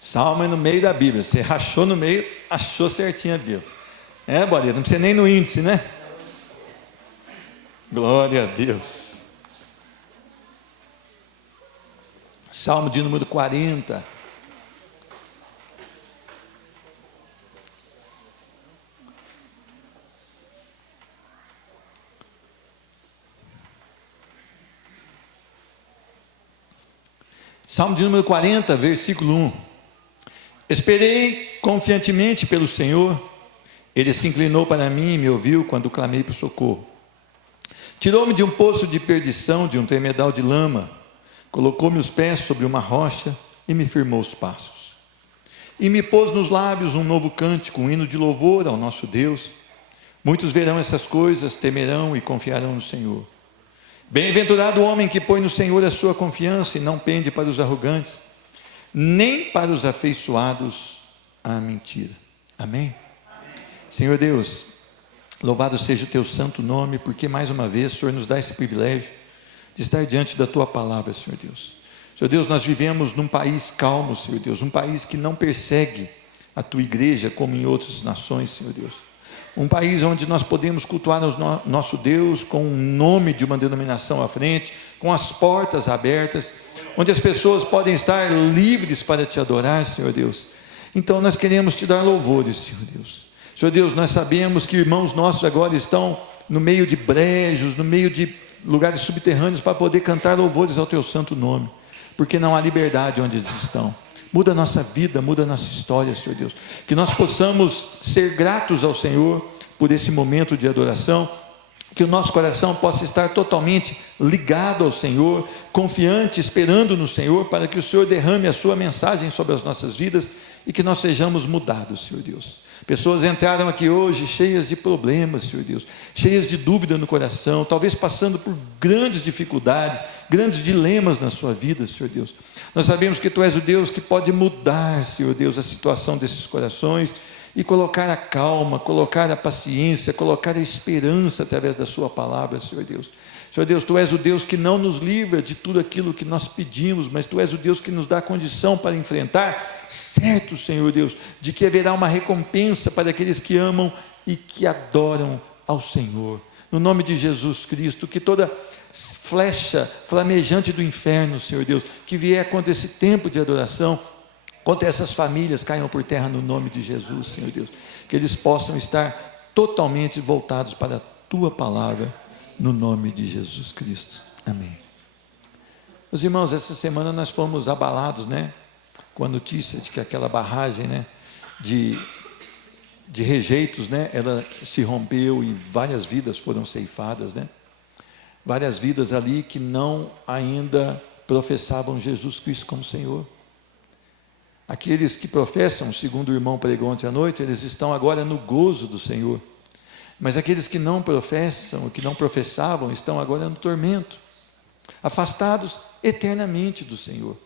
Salmo é no meio da Bíblia. Você rachou no meio, achou certinho a Bíblia. Boleiro, não precisa nem no índice, né? Glória a Deus. Salmo de número 40. Salmo de número 40, versículo 1. Esperei confiantemente pelo Senhor, Ele se inclinou para mim e me ouviu quando clamei por socorro. Tirou-me de um poço de perdição, de um tremedal de lama, colocou-me os pés sobre uma rocha e me firmou os passos. E me pôs nos lábios um novo cântico, um hino de louvor ao nosso Deus. Muitos verão essas coisas, temerão e confiarão no Senhor. Bem-aventurado o homem que põe no Senhor a sua confiança e não pende para os arrogantes, nem para os afeiçoados à mentira. Amém? Senhor Deus, louvado seja o teu santo nome, porque mais uma vez o Senhor nos dá esse privilégio de estar diante da tua palavra, Senhor Deus. Senhor Deus, nós vivemos num país calmo, Senhor Deus, um país que não persegue a tua igreja como em outras nações, Senhor Deus. Um país onde nós podemos cultuar o nosso Deus com o nome de uma denominação à frente, com as portas abertas, onde as pessoas podem estar livres para te adorar, Senhor Deus. Então nós queremos te dar louvores, Senhor Deus. Senhor Deus, nós sabemos que irmãos nossos agora estão no meio de brejos, no meio de lugares subterrâneos para poder cantar louvores ao teu santo nome, porque não há liberdade onde eles estão. Muda a nossa vida, muda a nossa história, Senhor Deus, que nós possamos ser gratos ao Senhor por esse momento de adoração, que o nosso coração possa estar totalmente ligado ao Senhor, confiante, esperando no Senhor, para que o Senhor derrame a sua mensagem sobre as nossas vidas, e que nós sejamos mudados, Senhor Deus. Pessoas entraram aqui hoje cheias de problemas, Senhor Deus, cheias de dúvida no coração, talvez passando por grandes dificuldades, grandes dilemas na sua vida, Senhor Deus. Nós sabemos que Tu és o Deus que pode mudar, Senhor Deus, a situação desses corações e colocar a calma, colocar a paciência, colocar a esperança através da Sua palavra, Senhor Deus. Senhor Deus, Tu és o Deus que não nos livra de tudo aquilo que nós pedimos, mas Tu és o Deus que nos dá condição para enfrentar, certo, Senhor Deus, de que haverá uma recompensa para aqueles que amam e que adoram ao Senhor. No nome de Jesus Cristo, que toda flecha flamejante do inferno, Senhor Deus, que vier contra esse tempo de adoração, contra essas famílias, caiam por terra no nome de Jesus, Senhor Deus, que eles possam estar totalmente voltados para a Tua palavra, no nome de Jesus Cristo, amém. Meus irmãos, essa semana nós fomos abalados, com a notícia de que aquela barragem, de rejeitos, ela se rompeu e várias vidas foram ceifadas, várias vidas ali que não ainda professavam Jesus Cristo como Senhor. Aqueles que professam, segundo o irmão pregou ontem à noite, eles estão agora no gozo do Senhor. Mas aqueles que não professam, que não professavam, estão agora no tormento, afastados eternamente do Senhor.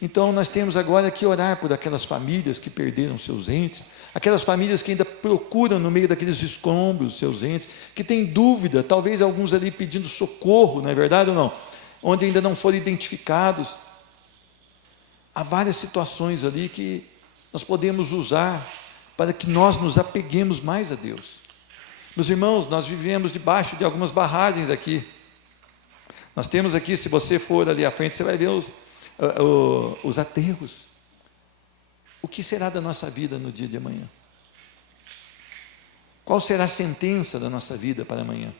Então nós temos agora que orar por aquelas famílias que perderam seus entes, aquelas famílias que ainda procuram no meio daqueles escombros seus entes, que têm dúvida, talvez alguns ali pedindo socorro, não é verdade ou não? Onde ainda não foram identificados. Há várias situações ali que nós podemos usar para que nós nos apeguemos mais a Deus. Meus irmãos, nós vivemos debaixo de algumas barragens aqui. Nós temos aqui, se você for ali à frente, você vai ver os aterros. O que será da nossa vida no dia de amanhã? Qual será a sentença da nossa vida para amanhã?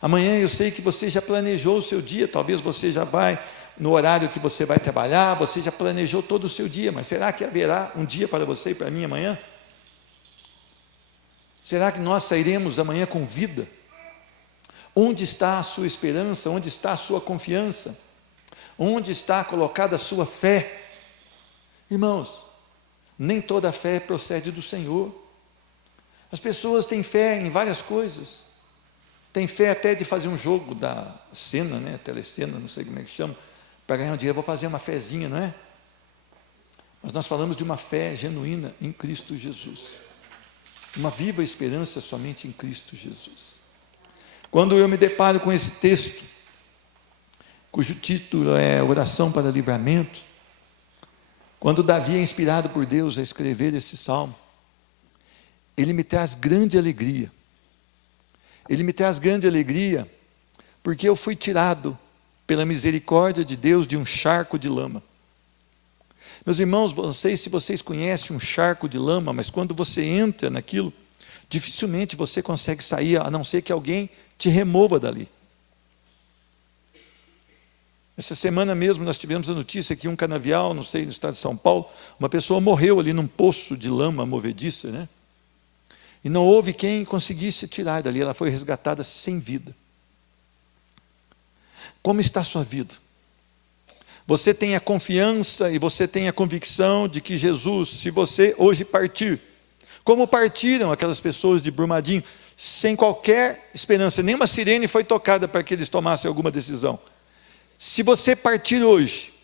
Amanhã eu sei que você já planejou o seu dia, talvez você já vai no horário que você vai trabalhar, você já planejou todo o seu dia, mas será que haverá um dia para você e para mim amanhã? Será que nós sairemos amanhã com vida? Onde está a sua esperança? Onde está a sua confiança? Onde está colocada a sua fé? Irmãos, nem toda fé procede do Senhor. As pessoas têm fé em várias coisas. Tem fé até de fazer um jogo da cena, telecena, não sei como é que chama, para ganhar um dinheiro. Vou fazer uma fezinha, não é? Mas nós falamos de uma fé genuína em Cristo Jesus. Uma viva esperança somente em Cristo Jesus. Quando eu me deparo com esse texto, cujo título é Oração para Livramento, Quando Davi é inspirado por Deus a escrever esse salmo, ele me traz grande alegria. Ele me traz grande alegria porque eu fui tirado pela misericórdia de Deus de um charco de lama. Meus irmãos, não sei se vocês conhecem um charco de lama, mas quando você entra naquilo, dificilmente você consegue sair, a não ser que alguém te remova dali. Essa semana mesmo nós tivemos a notícia que um canavial, não sei, no estado de São Paulo, uma pessoa morreu ali num poço de lama movediça, né? E não houve quem conseguisse tirar dali, ela foi resgatada sem vida. Como está a sua vida? Você tem a confiança e você tem a convicção de que Jesus, se você hoje partir, como partiram aquelas pessoas de Brumadinho, sem qualquer esperança, nenhuma sirene foi tocada para que eles tomassem alguma decisão. Se você partir hoje,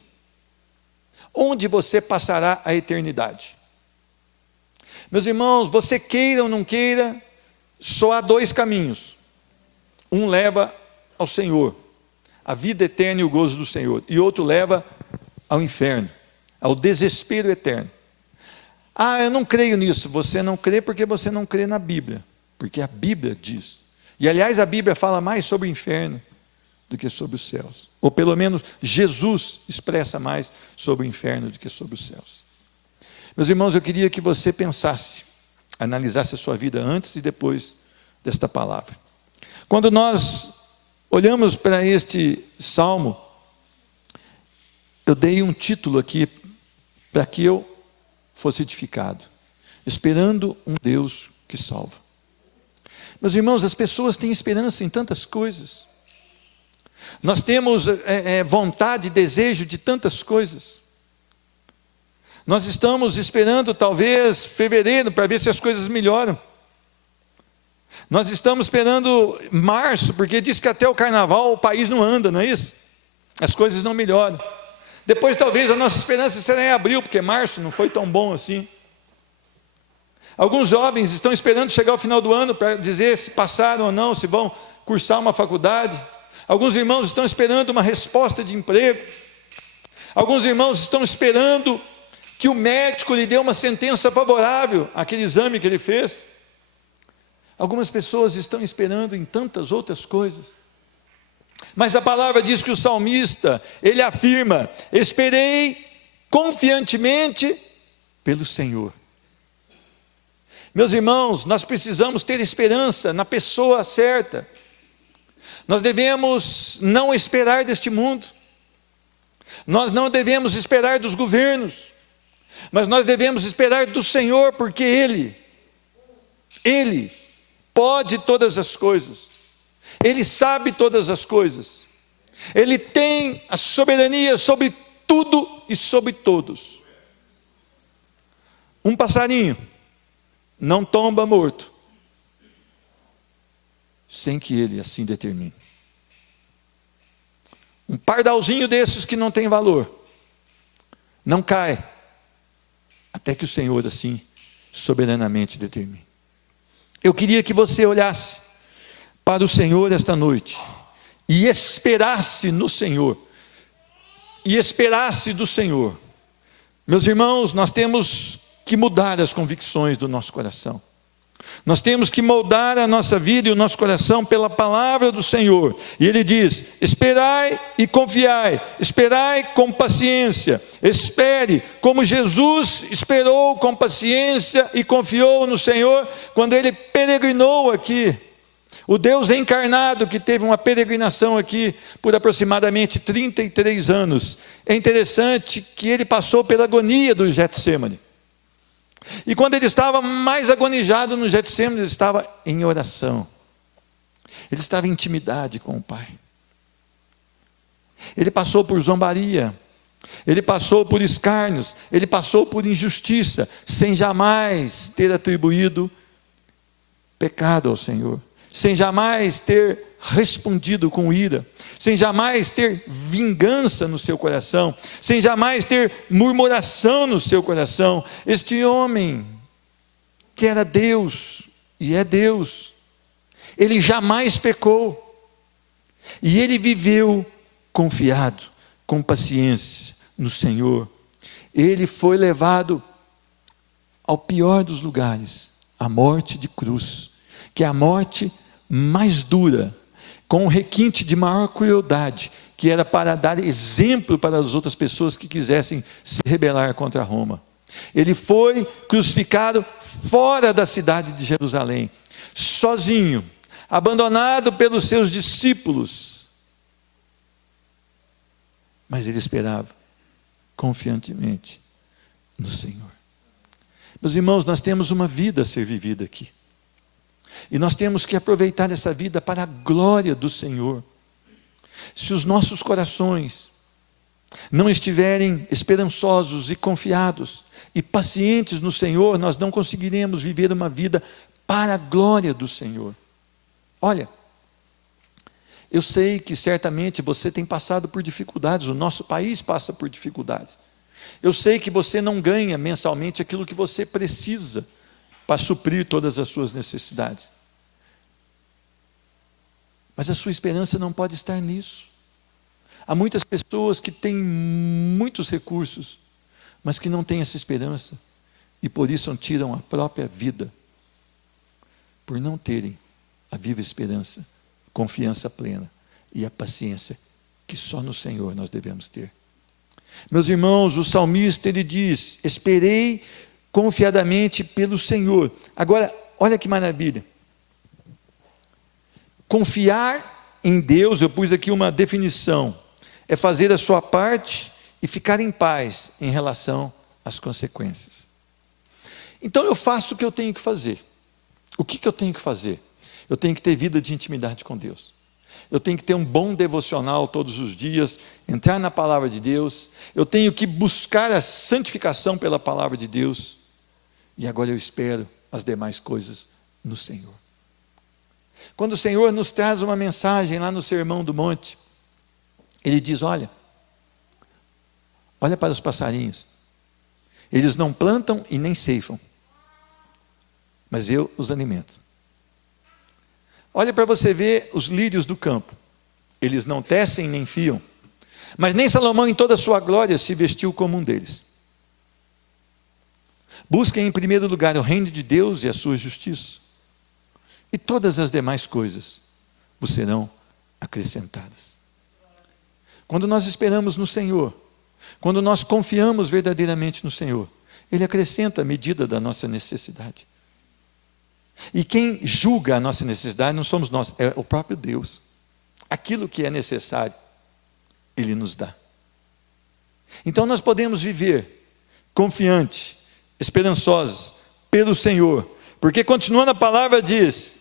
onde você passará a eternidade? Meus irmãos, você queira ou não queira, só há dois caminhos. Um leva ao Senhor, a vida eterna e o gozo do Senhor, e outro leva ao inferno, ao desespero eterno. Ah, eu não creio nisso. Você não crê porque você não crê na Bíblia, porque a Bíblia diz. E aliás, a Bíblia fala mais sobre o inferno do que sobre os céus, ou pelo menos Jesus expressa mais sobre o inferno do que sobre os céus. Meus irmãos, eu queria que você pensasse, analisasse a sua vida antes e depois desta palavra. Quando nós olhamos para este salmo, eu dei um título aqui para que eu fosse edificado: esperando um Deus que salva. Meus irmãos, as pessoas têm esperança em tantas coisas. Nós temos vontade e desejo de tantas coisas. Nós estamos esperando talvez fevereiro para ver se as coisas melhoram. Nós estamos esperando março, porque diz que até o carnaval o país não anda, não é isso? As coisas não melhoram. Depois talvez a nossa esperança será em abril, porque março não foi tão bom assim. Alguns jovens estão esperando chegar ao final do ano para dizer se passaram ou não, se vão cursar uma faculdade. Alguns irmãos estão esperando uma resposta de emprego. Alguns irmãos estão esperando que o médico lhe dê uma sentença favorável àquele exame que ele fez. Algumas pessoas estão esperando em tantas outras coisas. Mas a palavra diz que o salmista, ele afirma: esperei confiantemente pelo Senhor. Meus irmãos, nós precisamos ter esperança na pessoa certa. Nós devemos não esperar deste mundo. Nós não devemos esperar dos governos. Mas nós devemos esperar do Senhor, porque Ele pode todas as coisas. Ele sabe todas as coisas. Ele tem a soberania sobre tudo e sobre todos. Um passarinho não tomba morto sem que Ele assim determine. Um pardalzinho desses que não tem valor não cai até que o Senhor assim soberanamente determine. Eu queria que você olhasse para o Senhor esta noite e esperasse no Senhor, e esperasse do Senhor. Meus irmãos, nós temos que mudar as convicções do nosso coração. Nós temos que moldar a nossa vida e o nosso coração pela palavra do Senhor. E Ele diz: esperai e confiai, esperai com paciência, espere como Jesus esperou com paciência e confiou no Senhor quando Ele peregrinou aqui. O Deus encarnado que teve uma peregrinação aqui por aproximadamente 33 anos. É interessante que Ele passou pela agonia do Getsêmani. E quando ele estava mais agonizado no Getsêmani, ele estava em oração. Ele estava em intimidade com o Pai. Ele passou por zombaria. Ele passou por escárnios. Ele passou por injustiça, sem jamais ter atribuído pecado ao Senhor. Sem jamais ter respondido com ira, sem jamais ter vingança no seu coração, sem jamais ter murmuração no seu coração. Este homem, que era Deus e é Deus, ele jamais pecou, e ele viveu confiado, com paciência no Senhor. ele foi levado ao pior dos lugares, a morte de cruz, que é a morte mais dura, com um requinte de maior crueldade, que era para dar exemplo para as outras pessoas que quisessem se rebelar contra Roma. Ele foi crucificado fora da cidade de Jerusalém, sozinho, abandonado pelos seus discípulos. Mas ele esperava confiantemente no Senhor. Meus irmãos, nós temos uma vida a ser vivida aqui. E nós temos que aproveitar essa vida para a glória do Senhor. Se os nossos corações não estiverem esperançosos e confiados e pacientes no Senhor, nós não conseguiremos viver uma vida para a glória do Senhor. Olha, eu sei que certamente você tem passado por dificuldades, o nosso país passa por dificuldades. Eu sei que você não ganha mensalmente aquilo que você precisa para suprir todas as suas necessidades. Mas a sua esperança não pode estar nisso. Há muitas pessoas que têm muitos recursos, mas que não têm essa esperança, e por isso tiram a própria vida, por não terem a viva esperança, confiança plena e a paciência que só no Senhor nós devemos ter. Meus irmãos, o salmista ele diz: esperei confiadamente pelo Senhor. Agora, olha que maravilha. Confiar em Deus, eu pus aqui uma definição, é fazer a sua parte e ficar em paz em relação às consequências. Então eu faço o que eu tenho que fazer. O que eu tenho que fazer? Eu tenho que ter vida de intimidade com Deus. Eu tenho que ter um bom devocional todos os dias, entrar na palavra de Deus. Eu tenho que buscar a santificação pela palavra de Deus. E agora eu espero as demais coisas no Senhor. Quando o Senhor nos traz uma mensagem lá no Sermão do Monte, Ele diz: olha para os passarinhos, eles não plantam e nem ceifam, mas eu os alimento. Olha para você ver os lírios do campo, eles não tecem nem fiam, mas nem Salomão em toda a sua glória se vestiu como um deles. Busquem em primeiro lugar o reino de Deus e a sua justiça, e todas as demais coisas vos serão acrescentadas. Quando nós esperamos no Senhor, quando nós confiamos verdadeiramente no Senhor, Ele acrescenta a medida da nossa necessidade. E quem julga a nossa necessidade não somos nós, é o próprio Deus. Aquilo que é necessário, Ele nos dá. Então nós podemos viver confiantes, esperançosos pelo Senhor, porque continuando a palavra diz: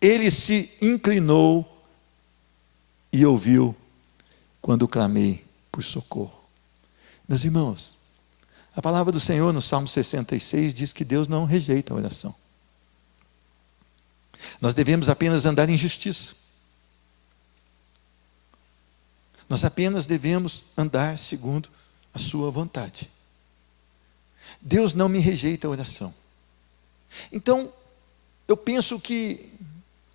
Ele se inclinou e ouviu quando clamei por socorro. Meus irmãos, a palavra do Senhor no Salmo 66 diz que Deus não rejeita a oração. Nós devemos apenas andar em justiça. Nós apenas devemos andar segundo a sua vontade. Deus não me rejeita a oração. Então, eu penso que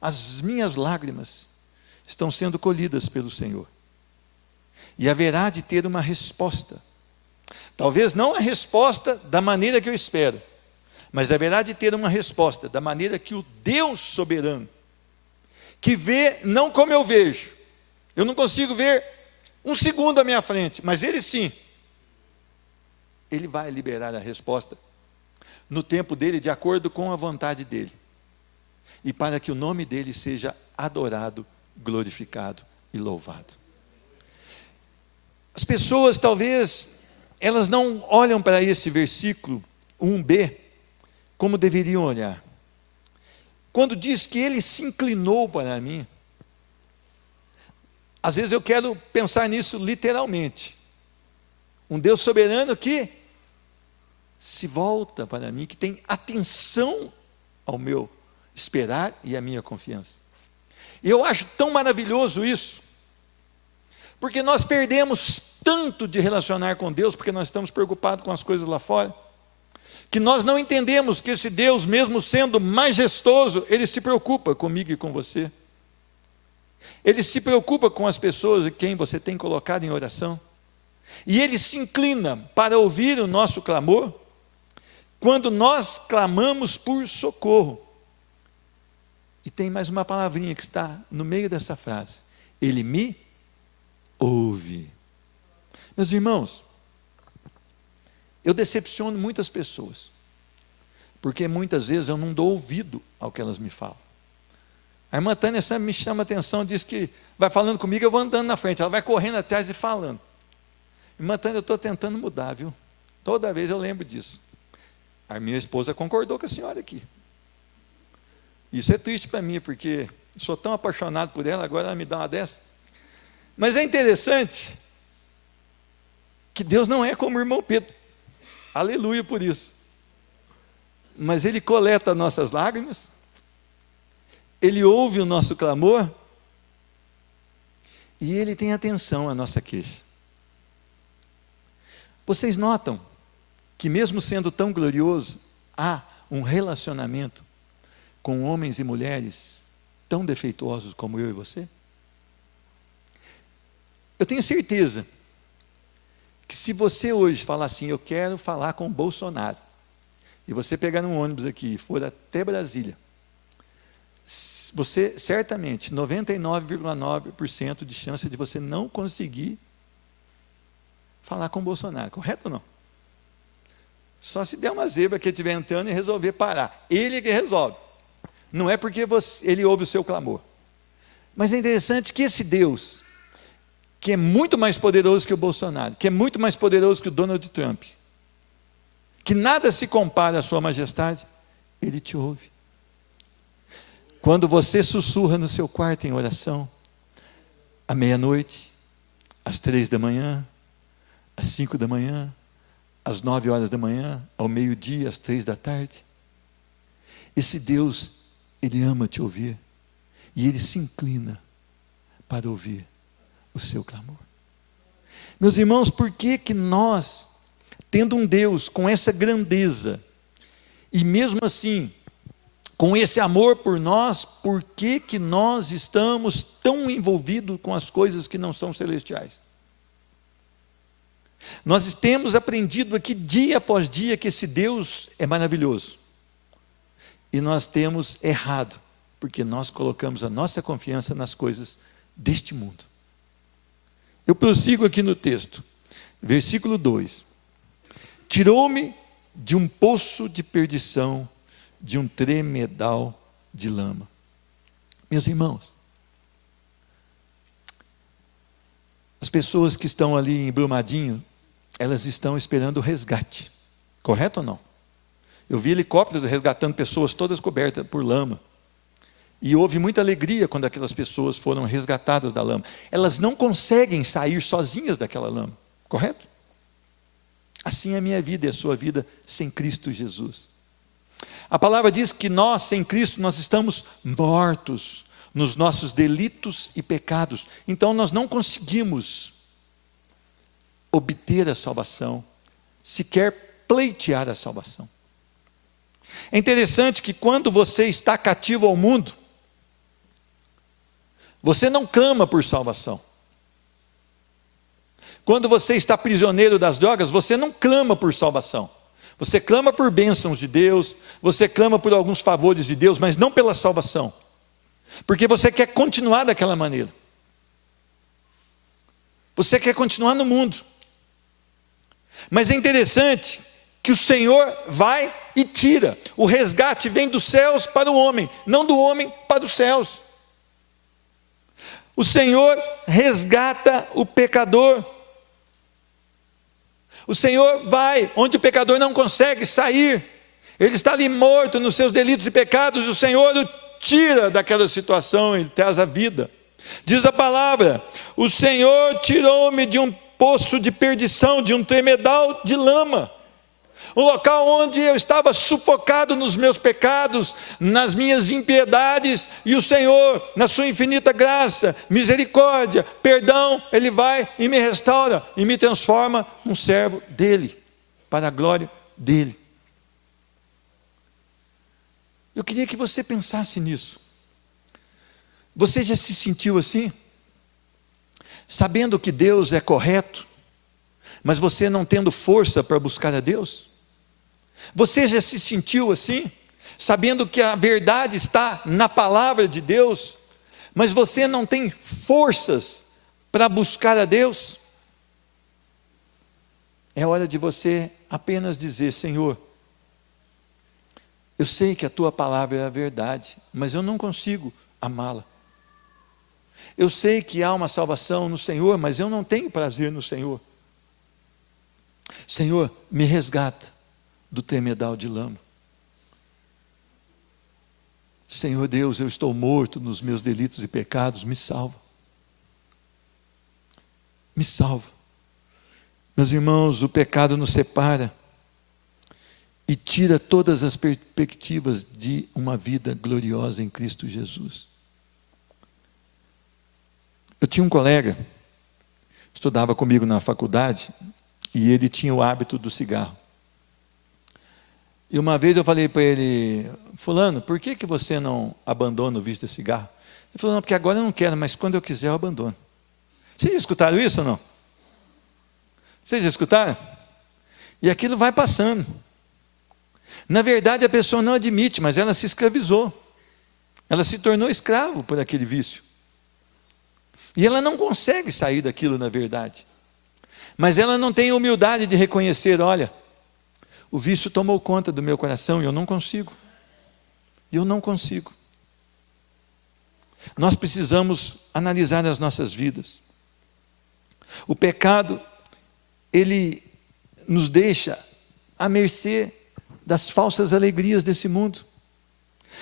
as minhas lágrimas estão sendo colhidas pelo Senhor. E haverá de ter uma resposta. Talvez não a resposta da maneira que eu espero, mas haverá de ter uma resposta da maneira que o Deus soberano, que vê não como eu vejo, eu não consigo ver um segundo à minha frente, mas Ele sim, Ele vai liberar a resposta no tempo dEle, de acordo com a vontade dEle, e para que o nome dEle seja adorado, glorificado e louvado. As pessoas talvez, elas não olham para esse versículo 1b, como deveriam olhar. Quando diz que Ele se inclinou para mim, às vezes eu quero pensar nisso literalmente. Um Deus soberano que se volta para mim, que tem atenção ao meu esperar e à minha confiança. E eu acho tão maravilhoso isso, porque nós perdemos tanto de relacionar com Deus, porque nós estamos preocupados com as coisas lá fora, que nós não entendemos que esse Deus, mesmo sendo majestoso, Ele se preocupa comigo e com você. Ele se preocupa com as pessoas em quem você tem colocado em oração. E Ele se inclina para ouvir o nosso clamor quando nós clamamos por socorro. E tem mais uma palavrinha que está no meio dessa frase. Ele me ouve. Meus irmãos, eu decepciono muitas pessoas, porque muitas vezes eu não dou ouvido ao que elas me falam. A irmã Tânia sempre me chama a atenção, diz que vai falando comigo, eu vou andando na frente, ela vai correndo atrás e falando. Irmã Tânia, eu estou tentando mudar, viu? Toda vez eu lembro disso. A minha esposa concordou com a senhora aqui. Isso é triste para mim, porque sou tão apaixonado por ela, agora ela me dá uma dessa. Mas é interessante que Deus não é como o irmão Pedro. Aleluia por isso. Mas Ele coleta nossas lágrimas, Ele ouve o nosso clamor, e Ele tem atenção à nossa queixa. Vocês notam que mesmo sendo tão glorioso, há um relacionamento com homens e mulheres tão defeituosos como eu e você? Eu tenho certeza que se você hoje falar assim, eu quero falar com o Bolsonaro, e você pegar um ônibus aqui e for até Brasília, você certamente, 99,9% de chance de você não conseguir falar com o Bolsonaro, correto ou não? Só se der uma zebra que ele estiver entrando e resolver parar. Ele que resolve. Não é porque ele ouve o seu clamor. Mas é interessante que esse Deus, que é muito mais poderoso que o Bolsonaro, que é muito mais poderoso que o Donald Trump, que nada se compara à sua majestade, Ele te ouve. Quando você sussurra no seu quarto em oração, à meia-noite, às 3 da manhã, às 5 da manhã, às 9 horas da manhã, ao meio-dia, às 3 da tarde, esse Deus, Ele ama te ouvir, e Ele se inclina para ouvir o seu clamor. Meus irmãos, por que que nós, tendo um Deus com essa grandeza, e mesmo assim, com esse amor por nós, por que que nós estamos tão envolvidos com as coisas que não são celestiais? Nós temos aprendido aqui dia após dia que esse Deus é maravilhoso. E nós temos errado, porque nós colocamos a nossa confiança nas coisas deste mundo. Eu prossigo aqui no texto, versículo 2. Tirou-me de um poço de perdição, de um tremedal de lama. Meus irmãos, as pessoas que estão ali em Brumadinho, elas estão esperando o resgate, correto ou não? Eu vi helicópteros resgatando pessoas todas cobertas por lama, e houve muita alegria quando aquelas pessoas foram resgatadas da lama. Elas não conseguem sair sozinhas daquela lama, correto? Assim é a minha vida e a sua vida sem Cristo Jesus. A palavra diz que nós, sem Cristo, nós estamos mortos nos nossos delitos e pecados. Então nós não conseguimos obter a salvação, sequer pleitear a salvação. É interessante que quando você está cativo ao mundo, você não clama por salvação. Quando você está prisioneiro das drogas, você não clama por salvação. Você clama por bênçãos de Deus, você clama por alguns favores de Deus, mas não pela salvação. Porque você quer continuar daquela maneira. Você quer continuar no mundo. Mas é interessante que o Senhor vai e tira. O resgate vem dos céus para o homem, não do homem para os céus. O Senhor resgata o pecador. O Senhor vai onde o pecador não consegue sair. Ele está ali morto nos seus delitos e pecados, e o Senhor o tira daquela situação, Ele traz a vida. Diz a palavra: o Senhor tirou-me de um poço de perdição, de um tremedal de lama. Um local onde eu estava sufocado nos meus pecados, nas minhas impiedades, e o Senhor, na sua infinita graça, misericórdia, perdão, Ele vai e me restaura, e me transforma num servo dEle, para a glória dEle. Eu queria que você pensasse nisso. Você já se sentiu assim? Sabendo que Deus é correto, mas você não tendo força para buscar a Deus? Você já se sentiu assim, sabendo que a verdade está na palavra de Deus, mas você não tem forças para buscar a Deus? É hora de você apenas dizer: Senhor, eu sei que a tua palavra é a verdade, mas eu não consigo amá-la. Eu sei que há uma salvação no Senhor, mas eu não tenho prazer no Senhor. Senhor, me resgata do tremedal de lama. Senhor Deus, eu estou morto nos meus delitos e pecados, me salva. Me salva. Meus irmãos, o pecado nos separa e tira todas as perspectivas de uma vida gloriosa em Cristo Jesus. Eu tinha um colega, estudava comigo na faculdade, e ele tinha o hábito do cigarro. E uma vez eu falei para ele: fulano, por que você não abandona o vício de cigarro? Ele falou: não, porque agora eu não quero, mas quando eu quiser eu abandono. Vocês já escutaram isso ou não? Vocês já escutaram? E aquilo vai passando. Na verdade a pessoa não admite, mas ela se escravizou. Ela se tornou escravo por aquele vício. E ela não consegue sair daquilo na verdade. Mas ela não tem humildade de reconhecer: olha, o vício tomou conta do meu coração e eu não consigo. Eu não consigo. Nós precisamos analisar as nossas vidas. O pecado, ele nos deixa à mercê das falsas alegrias desse mundo.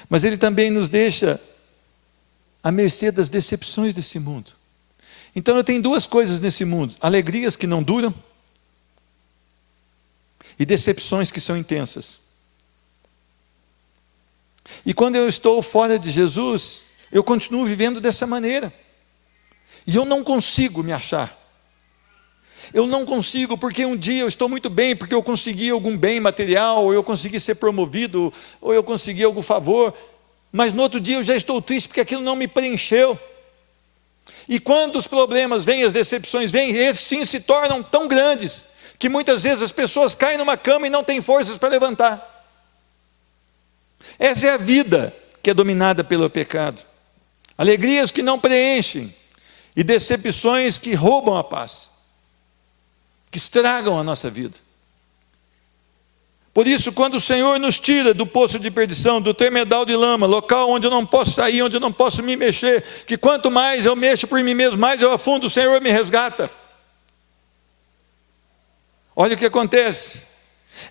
Mas ele também nos deixa à mercê das decepções desse mundo. Então eu tenho duas coisas nesse mundo: alegrias que não duram e decepções que são intensas. E quando eu estou fora de Jesus, eu continuo vivendo dessa maneira. E eu não consigo me achar. Eu não consigo, porque um dia eu estou muito bem, porque eu consegui algum bem material, ou eu consegui ser promovido, ou eu consegui algum favor, mas no outro dia eu já estou triste, porque aquilo não me preencheu. E quando os problemas vêm, as decepções vêm, esses sim se tornam tão grandes, que muitas vezes as pessoas caem numa cama e não têm forças para levantar. Essa é a vida que é dominada pelo pecado. Alegrias que não preenchem e decepções que roubam a paz, que estragam a nossa vida. Por isso, quando o Senhor nos tira do poço de perdição, do tremedal de lama, local onde eu não posso sair, onde eu não posso me mexer, que quanto mais eu mexo por mim mesmo, mais eu afundo, o Senhor me resgata. Olha o que acontece: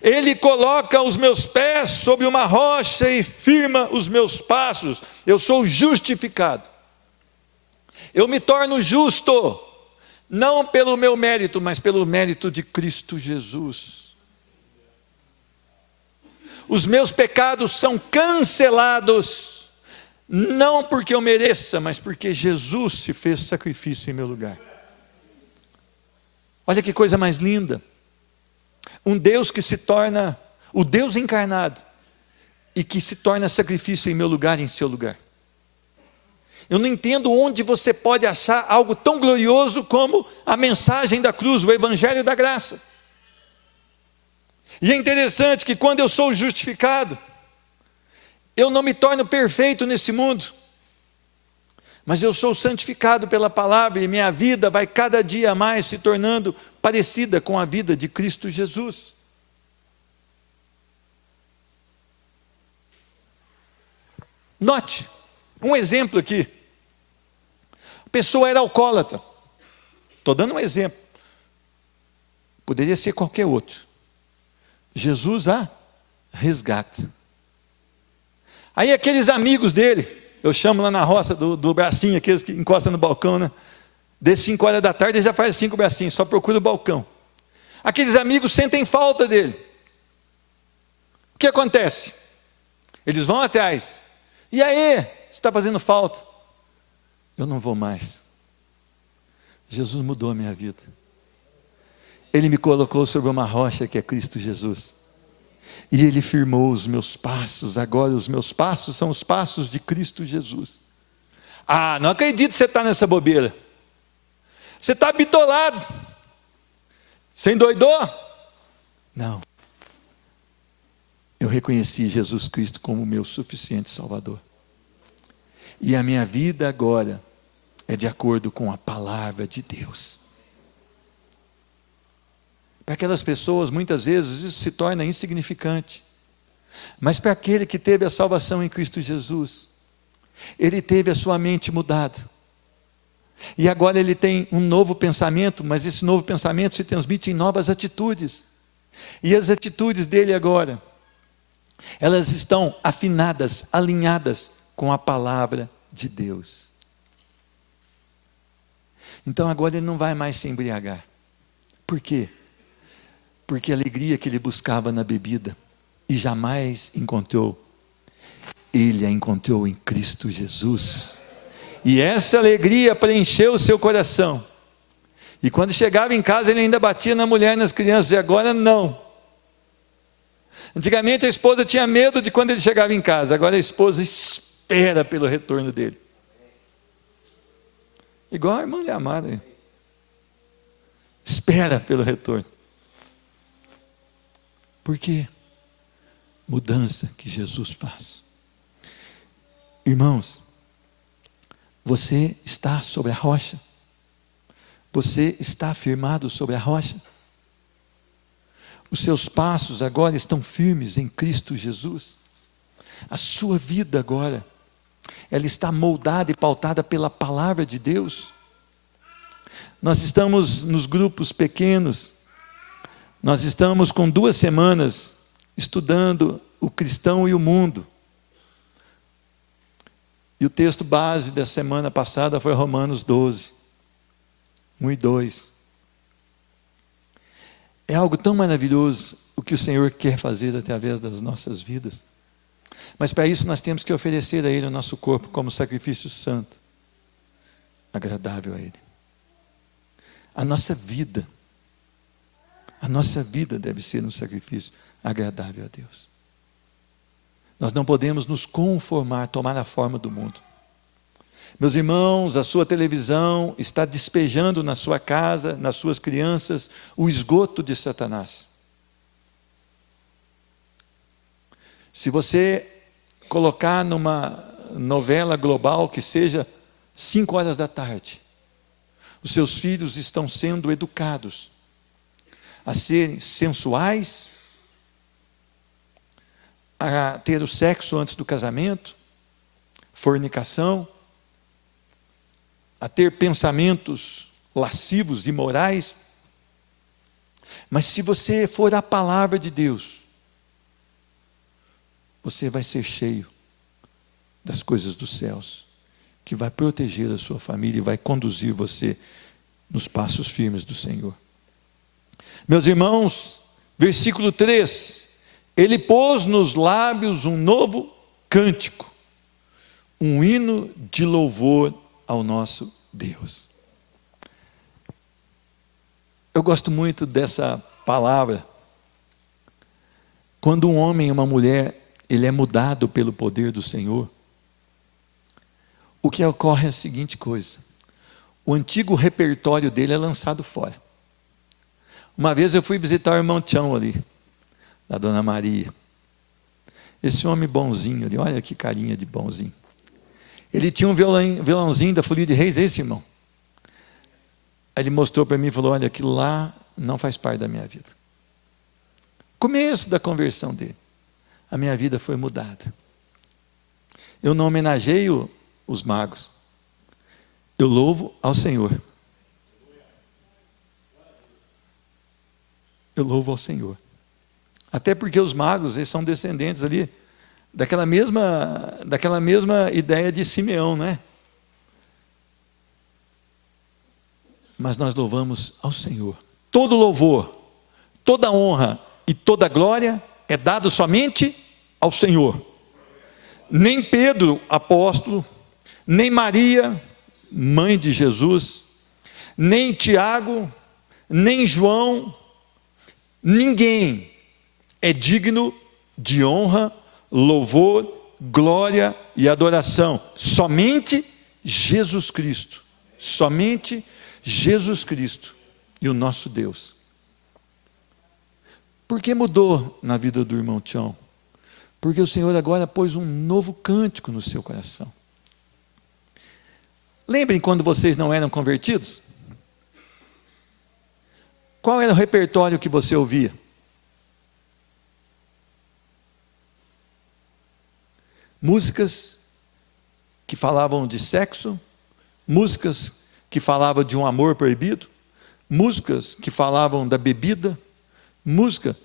Ele coloca os meus pés sobre uma rocha e firma os meus passos. Eu sou justificado. Eu me torno justo, não pelo meu mérito, mas pelo mérito de Cristo Jesus. Os meus pecados são cancelados, não porque eu mereça, mas porque Jesus se fez sacrifício em meu lugar. Olha que coisa mais linda. Um Deus que se torna o Deus encarnado e que se torna sacrifício em meu lugar e em seu lugar. Eu não entendo onde você pode achar algo tão glorioso como a mensagem da cruz, o evangelho da graça. E é interessante que quando eu sou justificado, eu não me torno perfeito nesse mundo, mas eu sou santificado pela palavra e minha vida vai cada dia mais se tornando parecida com a vida de Cristo Jesus. Note, um exemplo aqui. A pessoa era alcoólatra. Estou dando um exemplo. Poderia ser qualquer outro. Jesus a resgata. Aí aqueles amigos dele, eu chamo lá na roça do bracinho, aqueles que encostam no balcão, né? Dê 5 horas da tarde, ele já faz 5 bracinhos, só procura o balcão. Aqueles amigos sentem falta dele. O que acontece? Eles vão atrás. E aí, você está fazendo falta? Eu não vou mais. Jesus mudou a minha vida. Ele me colocou sobre uma rocha que é Cristo Jesus. E Ele firmou os meus passos. Agora os meus passos são os passos de Cristo Jesus. Ah, não acredito que você está nessa bobeira. Você está bitolado. Você endoidou? Não. Eu reconheci Jesus Cristo como meu suficiente Salvador. E a minha vida agora é de acordo com a palavra de Deus. Para aquelas pessoas, muitas vezes, isso se torna insignificante. Mas para aquele que teve a salvação em Cristo Jesus, ele teve a sua mente mudada. E agora ele tem um novo pensamento, mas esse novo pensamento se transmite em novas atitudes. E as atitudes dele agora, elas estão afinadas, alinhadas com a palavra de Deus. Então agora ele não vai mais se embriagar. Por quê? Porque a alegria que ele buscava na bebida e jamais encontrou, ele a encontrou em Cristo Jesus. E essa alegria preencheu o seu coração. E quando chegava em casa, ele ainda batia na mulher e nas crianças, e agora não. Antigamente a esposa tinha medo de quando ele chegava em casa, agora a esposa espera pelo retorno dele. Igual a irmã de Amada. Espera pelo retorno. Por quê? Mudança que Jesus faz. Irmãos, você está sobre a rocha? Você está firmado sobre a rocha? Os seus passos agora estão firmes em Cristo Jesus? A sua vida agora, ela está moldada e pautada pela palavra de Deus? Nós estamos nos grupos pequenos, nós estamos com 2 semanas estudando o cristão e o mundo. E o texto base da semana passada foi Romanos 12, 1 e 2. É algo tão maravilhoso o que o Senhor quer fazer através das nossas vidas. Mas para isso nós temos que oferecer a Ele o nosso corpo como sacrifício santo, agradável a Ele. A nossa vida deve ser um sacrifício agradável a Deus. Nós não podemos nos conformar, tomar a forma do mundo. Meus irmãos, a sua televisão está despejando na sua casa, nas suas crianças, o esgoto de Satanás. Se você colocar numa novela global que seja 5 horas da tarde, os seus filhos estão sendo educados a serem sensuais, a ter o sexo antes do casamento, fornicação, a ter pensamentos lascivos, imorais. Mas se você for a palavra de Deus, você vai ser cheio das coisas dos céus, que vai proteger a sua família e vai conduzir você nos passos firmes do Senhor. Meus irmãos, versículo 3, ele pôs nos lábios um novo cântico, um hino de louvor ao nosso Deus. Eu gosto muito dessa palavra. Quando um homem e uma mulher, ele é mudado pelo poder do Senhor, o que ocorre é a seguinte coisa: o antigo repertório dele é lançado fora. Uma vez eu fui visitar o irmão Tião ali, da Dona Maria. Esse homem bonzinho ali, olha que carinha de bonzinho. Ele tinha um violãozinho da Folia de Reis, esse irmão. Aí ele mostrou para mim e falou: olha, aquilo lá não faz parte da minha vida. Começo da conversão dele, a minha vida foi mudada. Eu não homenageio os magos, eu louvo ao Senhor. Eu louvo ao Senhor. Até porque os magos, eles são descendentes ali daquela mesma ideia de Simeão, não é? Mas nós louvamos ao Senhor. Todo louvor, toda honra e toda glória é dado somente ao Senhor. Nem Pedro, apóstolo, nem Maria, mãe de Jesus, nem Tiago, nem João, ninguém é digno de honra, louvor, glória e adoração. Somente Jesus Cristo. Somente Jesus Cristo e o nosso Deus. por que mudou na vida do irmão Tião? Porque o Senhor agora pôs um novo cântico no seu coração. Lembrem quando vocês não eram convertidos? Qual era o repertório que você ouvia? Músicas que falavam de sexo, músicas que falavam de um amor proibido, músicas que falavam da bebida, músicas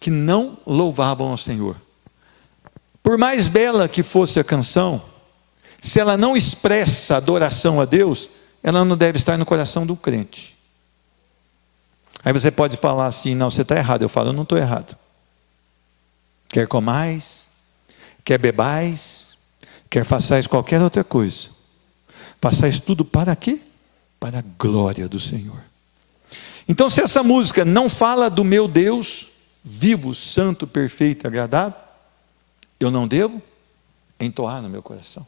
que não louvavam ao Senhor. Por mais bela que fosse a canção, se ela não expressa adoração a Deus, ela não deve estar no coração do crente. Aí você pode falar assim, não, você está errado. Eu falo, eu não estou errado. Quer comais, quer bebais, quer façais qualquer outra coisa. Façais tudo para quê? Para a glória do Senhor. Então, se essa música não fala do meu Deus, vivo, santo, perfeito e agradável, eu não devo entoar no meu coração.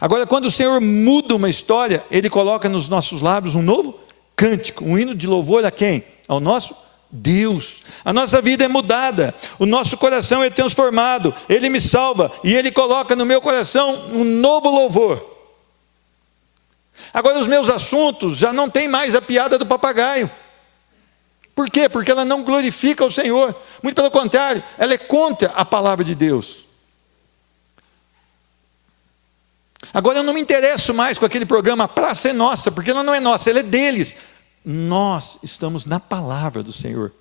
Agora, quando o Senhor muda uma história, Ele coloca nos nossos lábios um novo cântico, um hino de louvor a quem? Ao nosso Deus. A nossa vida é mudada, o nosso coração é transformado, Ele me salva e Ele coloca no meu coração um novo louvor. Agora os meus assuntos já não tem mais a piada do papagaio. Por quê? Porque ela não glorifica o Senhor, muito pelo contrário, ela é contra a palavra de Deus. Agora eu não me interesso mais com aquele programa, a praça é nossa, porque ela não é nossa, ela é deles. Nós estamos na palavra do Senhor.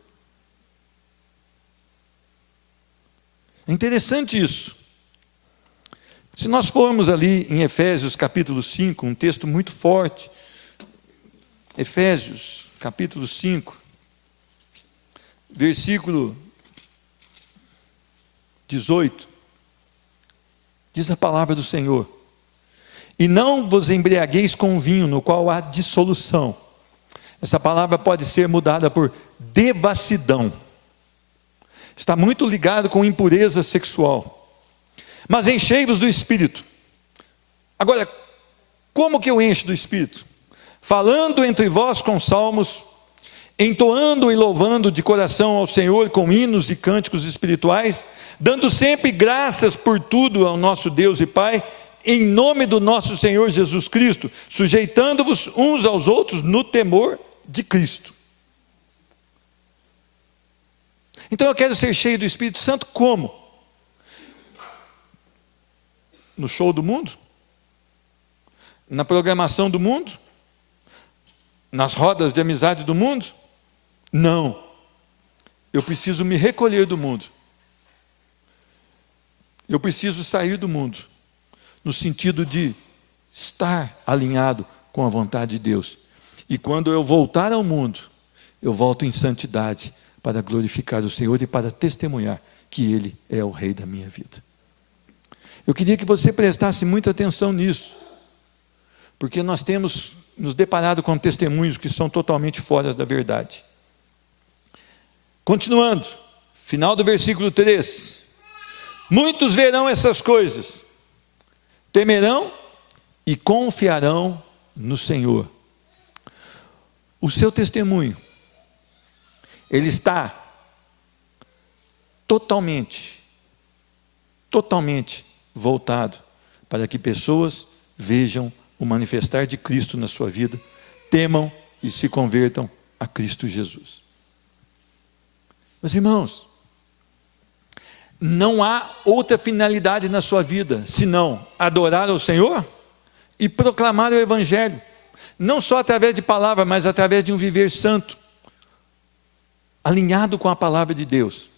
É interessante isso. Se nós formos ali em Efésios capítulo 5, um texto muito forte, Efésios capítulo 5, versículo 18, diz a palavra do Senhor: e não vos embriagueis com vinho, no qual há dissolução. Essa palavra pode ser mudada por devassidão. Está muito ligado com impureza sexual. Mas enchei-vos do Espírito. Agora, como que eu encho do Espírito? Falando entre vós com salmos, entoando e louvando de coração ao Senhor com hinos e cânticos espirituais, dando sempre graças por tudo ao nosso Deus e Pai, em nome do nosso Senhor Jesus Cristo, sujeitando-vos uns aos outros no temor de Cristo. Então eu quero ser cheio do Espírito Santo como? No show do mundo? Na programação do mundo? Nas rodas de amizade do mundo? Não. Eu preciso me recolher do mundo. Eu preciso sair do mundo, no sentido de estar alinhado com a vontade de Deus. E quando eu voltar ao mundo, eu volto em santidade para glorificar o Senhor e para testemunhar que Ele é o Rei da minha vida. Eu queria que você prestasse muita atenção nisso, porque nós temos nos deparado com testemunhos que são totalmente fora da verdade. Continuando, final do versículo 3. Muitos verão essas coisas, temerão e confiarão no Senhor. O seu testemunho, ele está totalmente voltado para que pessoas vejam o manifestar de Cristo na sua vida, temam e se convertam a Cristo Jesus. Meus irmãos, não há outra finalidade na sua vida, senão adorar ao Senhor e proclamar o Evangelho, não só através de palavra, mas através de um viver santo, alinhado com a palavra de Deus.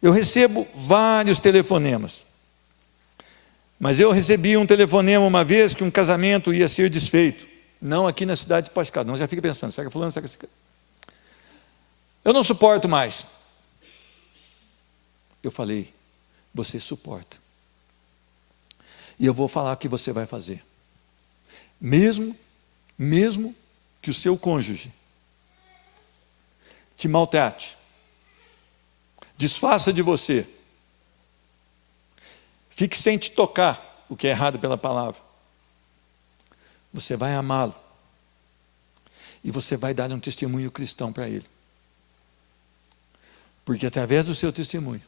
Eu recebo vários telefonemas, mas eu recebi um telefonema uma vez que um casamento ia ser desfeito, não aqui na cidade de Pascal, não, já fica pensando, será que é fulano, será que é... Eu não suporto mais. Eu falei, você suporta. E eu vou falar o que você vai fazer. Mesmo que o seu cônjuge te maltrate, desfaça de você, fique sem te tocar, o que é errado pela palavra, você vai amá-lo e você vai dar um testemunho cristão para ele. Porque através do seu testemunho,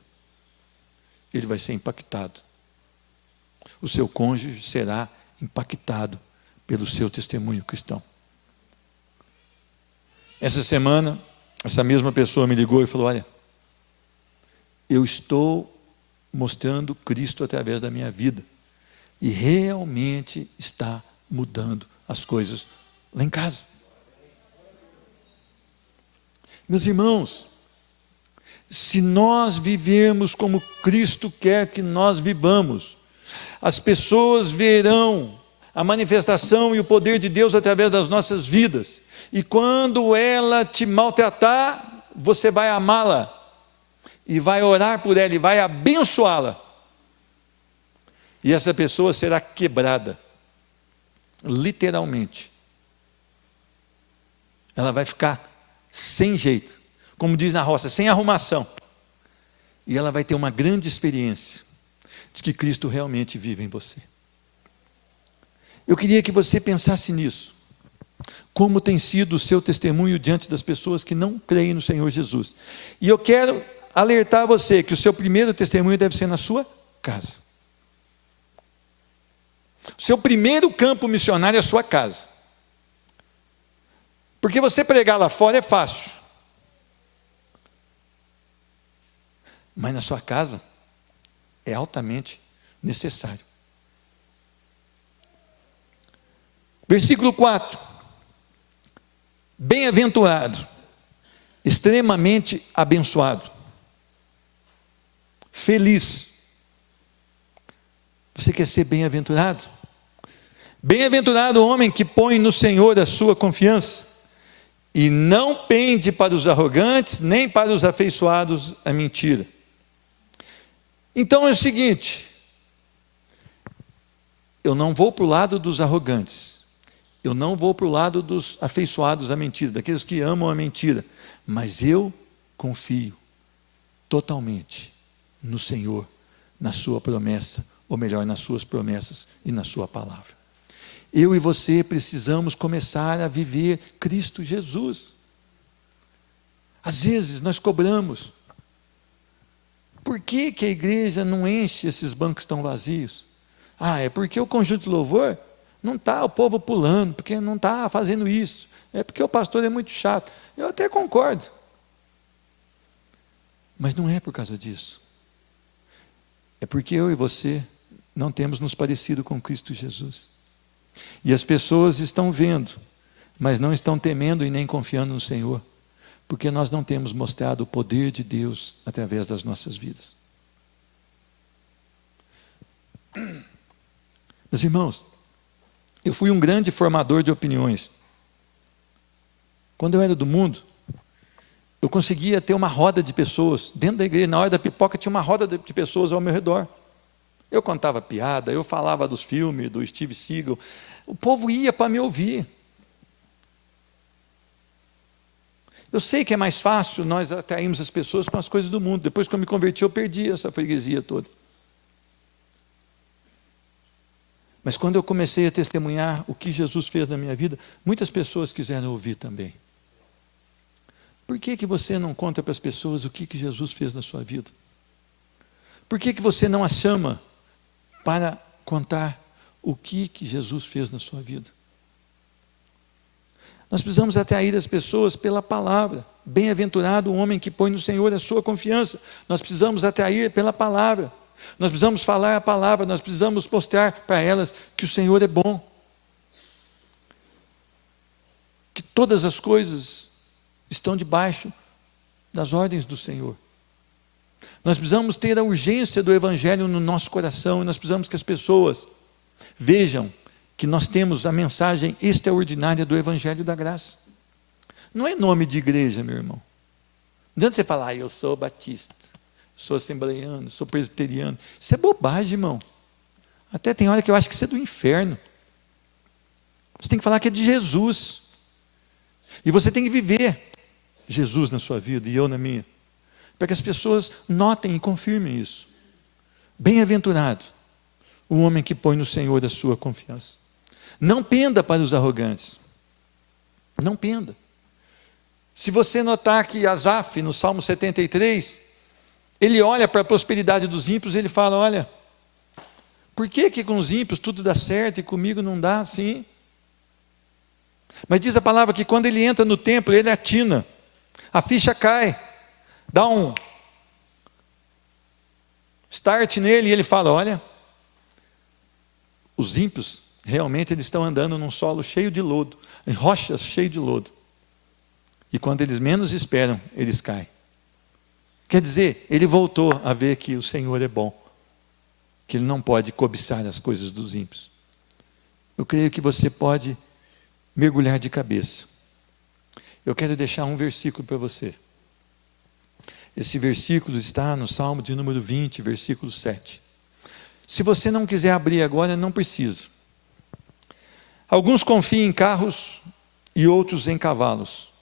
ele vai ser impactado. O seu cônjuge será impactado pelo seu testemunho cristão. Essa semana, essa mesma pessoa me ligou e falou: olha, eu estou mostrando Cristo através da minha vida, e realmente está mudando as coisas lá em casa. Meus irmãos, se nós vivermos como Cristo quer que nós vivamos, as pessoas verão a manifestação e o poder de Deus através das nossas vidas, e quando ela te maltratar, você vai amá-la, e vai orar por ela, e vai abençoá-la, e essa pessoa será quebrada, literalmente. Ela vai ficar sem jeito, como diz na roça, sem arrumação, e ela vai ter uma grande experiência de que Cristo realmente vive em você. Eu queria que você pensasse nisso, como tem sido o seu testemunho diante das pessoas que não creem no Senhor Jesus, e eu quero alertar você que o seu primeiro testemunho deve ser na sua casa. O seu primeiro campo missionário é a sua casa, porque você pregar lá fora é fácil, mas na sua casa é altamente necessário. Versículo 4: bem-aventurado, extremamente abençoado, feliz. Você quer ser bem-aventurado? Bem-aventurado o homem que põe no Senhor a sua confiança, e não pende para os arrogantes, nem para os afeiçoados à mentira. Então é o seguinte, eu não vou para o lado dos arrogantes, eu não vou para o lado dos afeiçoados à mentira, daqueles que amam a mentira, mas eu confio totalmente no Senhor, na sua promessa, ou melhor, nas suas promessas e na sua palavra. Eu e você precisamos começar a viver Cristo Jesus. Às vezes nós cobramos, por que a igreja não enche esses bancos tão vazios? É porque o conjunto de louvor não está o povo pulando, porque não está fazendo isso, é porque o pastor é muito chato. Eu até concordo, mas não é por causa disso, é porque eu e você não temos nos parecido com Cristo Jesus, e as pessoas estão vendo, mas não estão temendo e nem confiando no Senhor, porque nós não temos mostrado o poder de Deus através das nossas vidas. Meus irmãos, eu fui um grande formador de opiniões. Quando eu era do mundo, eu conseguia ter uma roda de pessoas, dentro da igreja, na hora da pipoca tinha uma roda de pessoas ao meu redor. Eu contava piada, eu falava dos filmes, do Steve Seagal, o povo ia para me ouvir. Eu sei que é mais fácil nós atrairmos as pessoas com as coisas do mundo. Depois que eu me converti, eu perdi essa freguesia toda. Mas quando eu comecei a testemunhar o que Jesus fez na minha vida, muitas pessoas quiseram ouvir também. Por que você não conta para as pessoas o que Jesus fez na sua vida? Por que você não as chama para contar o que Jesus fez na sua vida? Nós precisamos atrair as pessoas pela palavra. Bem-aventurado o homem que põe no Senhor a sua confiança. Nós precisamos atrair pela palavra. Nós precisamos falar a palavra, nós precisamos mostrar para elas que o Senhor é bom. Que todas as coisas estão debaixo das ordens do Senhor. Nós precisamos ter a urgência do Evangelho no nosso coração, e nós precisamos que as pessoas vejam que nós temos a mensagem extraordinária do Evangelho da graça. Não é nome de igreja, meu irmão. Não adianta você falar, eu sou batista, sou assembleiano, sou presbiteriano. Isso é bobagem, irmão. Até tem hora que eu acho que isso é do inferno. Você tem que falar que é de Jesus. E você tem que viver Jesus na sua vida e eu na minha, para que as pessoas notem e confirmem isso. Bem-aventurado o homem que põe no Senhor a sua confiança. Não penda para os arrogantes. Não penda. Se você notar que Asaf, no Salmo 73, ele olha para a prosperidade dos ímpios e ele fala, olha, por que com os ímpios tudo dá certo e comigo não dá assim? Mas diz a palavra que quando ele entra no templo, ele atina, a ficha cai, dá um start nele e ele fala, olha, os ímpios realmente eles estão andando num solo cheio de lodo, em rochas cheias de lodo. E quando eles menos esperam, eles caem. Quer dizer, ele voltou a ver que o Senhor é bom, que ele não pode cobiçar as coisas dos ímpios. Eu creio que você pode mergulhar de cabeça. Eu quero deixar um versículo para você. Esse versículo está no Salmo de número 20, versículo 7. Se você não quiser abrir agora, não precisa. Alguns confiam em carros e outros em cavalos,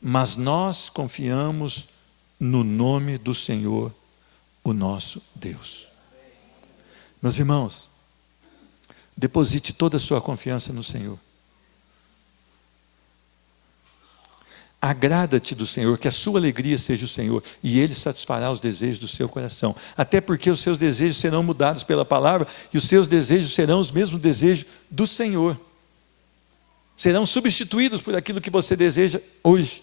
mas nós confiamos no nome do Senhor, o nosso Deus. Meus irmãos, deposite toda a sua confiança no Senhor. Agrada-te do Senhor, que a sua alegria seja o Senhor, e Ele satisfará os desejos do seu coração. Até porque os seus desejos serão mudados pela palavra, e os seus desejos serão os mesmos desejos do Senhor. Serão substituídos por aquilo que você deseja hoje.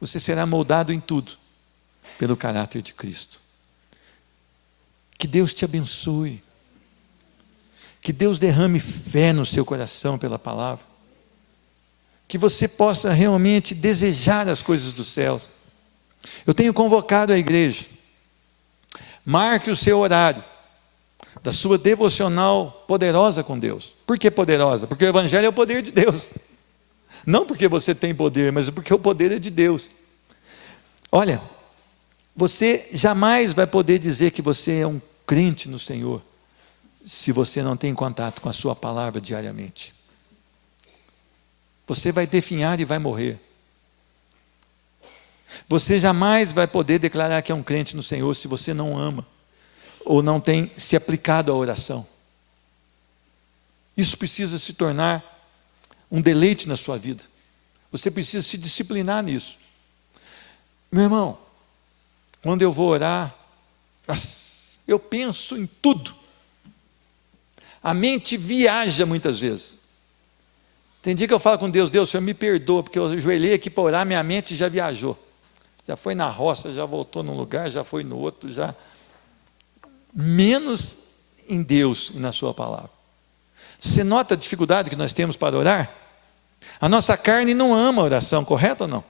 Você será moldado em tudo, pelo caráter de Cristo. Que Deus te abençoe. Que Deus derrame fé no seu coração pela palavra. Que você possa realmente desejar as coisas dos céus. Eu tenho convocado a igreja. Marque o seu horário da sua devocional poderosa com Deus. Por que poderosa? Porque o Evangelho é o poder de Deus. Não porque você tem poder, mas porque o poder é de Deus. Olha, você jamais vai poder dizer que você é um crente no Senhor, se você não tem contato com a sua palavra diariamente. Você vai definhar e vai morrer. Você jamais vai poder declarar que é um crente no Senhor, se você não ama, ou não tem se aplicado à oração. Isso precisa se tornar um deleite na sua vida. Você precisa se disciplinar nisso. Meu irmão, quando eu vou orar, eu penso em tudo. A mente viaja muitas vezes. Tem dia que eu falo com Deus, Deus, Senhor, me perdoa, porque eu ajoelhei aqui para orar, minha mente já viajou. Já foi na roça, já voltou num lugar, já foi no outro, já. Menos em Deus e na sua palavra. Você nota a dificuldade que nós temos para orar? A nossa carne não ama a oração, correto ou não?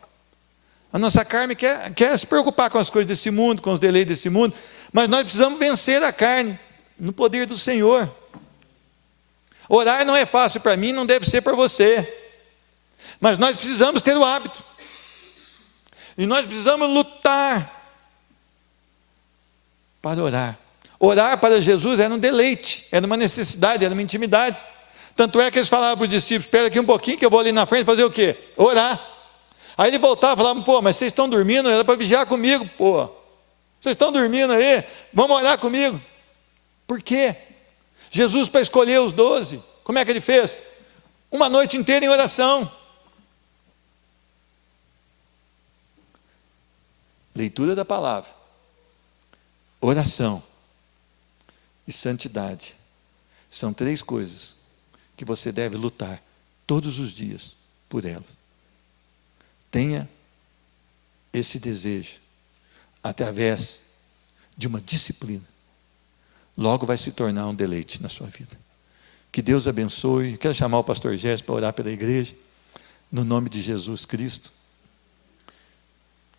A nossa carne quer se preocupar com as coisas desse mundo, com os deleites desse mundo, mas nós precisamos vencer a carne, no poder do Senhor. Orar não é fácil para mim, não deve ser para você, mas nós precisamos ter o hábito, e nós precisamos lutar para orar. Orar para Jesus era um deleite, era uma necessidade, era uma intimidade. Tanto é que eles falavam para os discípulos, espera aqui um pouquinho que eu vou ali na frente fazer o quê? Orar. Aí ele voltava e falava, pô, mas vocês estão dormindo, era para vigiar comigo, pô. Vocês estão dormindo aí, vamos orar comigo. Por quê? Jesus, para escolher os 12, como é que ele fez? Uma noite inteira em oração. Leitura da palavra, oração e santidade. São 3 coisas que você deve lutar todos os dias por elas. Tenha esse desejo através de uma disciplina. Logo vai se tornar um deleite na sua vida. Que Deus abençoe. Quero chamar o pastor Jéssica para orar pela igreja, no nome de Jesus Cristo.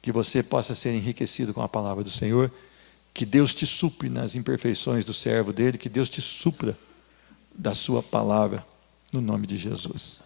Que você possa ser enriquecido com a palavra do Senhor. Que Deus te supre nas imperfeições do servo dele. Que Deus te supra da sua palavra, no nome de Jesus.